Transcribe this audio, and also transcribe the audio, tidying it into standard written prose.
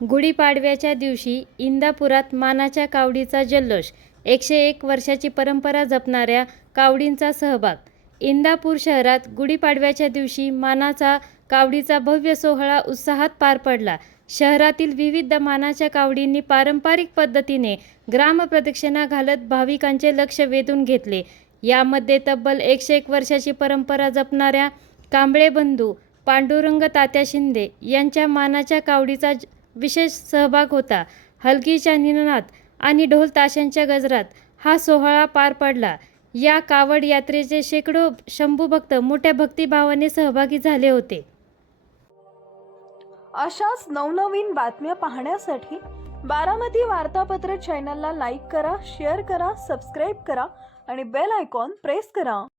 गुढीपाडव्याच्या दिवशी इंदापुरात मानाच्या कावडीचा जल्लोष. 101 वर्षाची परंपरा जपणाऱ्या कावडींचा सहभाग. इंदापूर शहरात गुढीपाडव्याच्या दिवशी मानाचा कावडीचा भव्य सोहळा उत्साहात पार पडला. शहरातील विविध मानाच्या कावडींनी पारंपरिक पद्धतीने ग्रामप्रदक्षिणा घालत भाविकांचे लक्ष वेधून घेतले. यामध्ये तब्बल 101 वर्षाची परंपरा जपणाऱ्या कांबळे बंधू पांडुरंग तात्या शिंदे यांच्या मानाच्या कावडीचा विशेष सहभाग होता. हलगीच्या निनादात आणि ढोल ताशांच्या गजरात हा सोहळा पार पडला. या कावड यात्रेचे शेकडो शंभूभक्त मोठ्या भक्तिभावाने सहभागी झाले होते. अशाच नवनवीन बातम्या पाहण्यासाठी बारामती वार्तापत्र चॅनलला लाईक करा, शेअर करा, सबस्क्राईब करा आणि बेल आयकॉन प्रेस करा.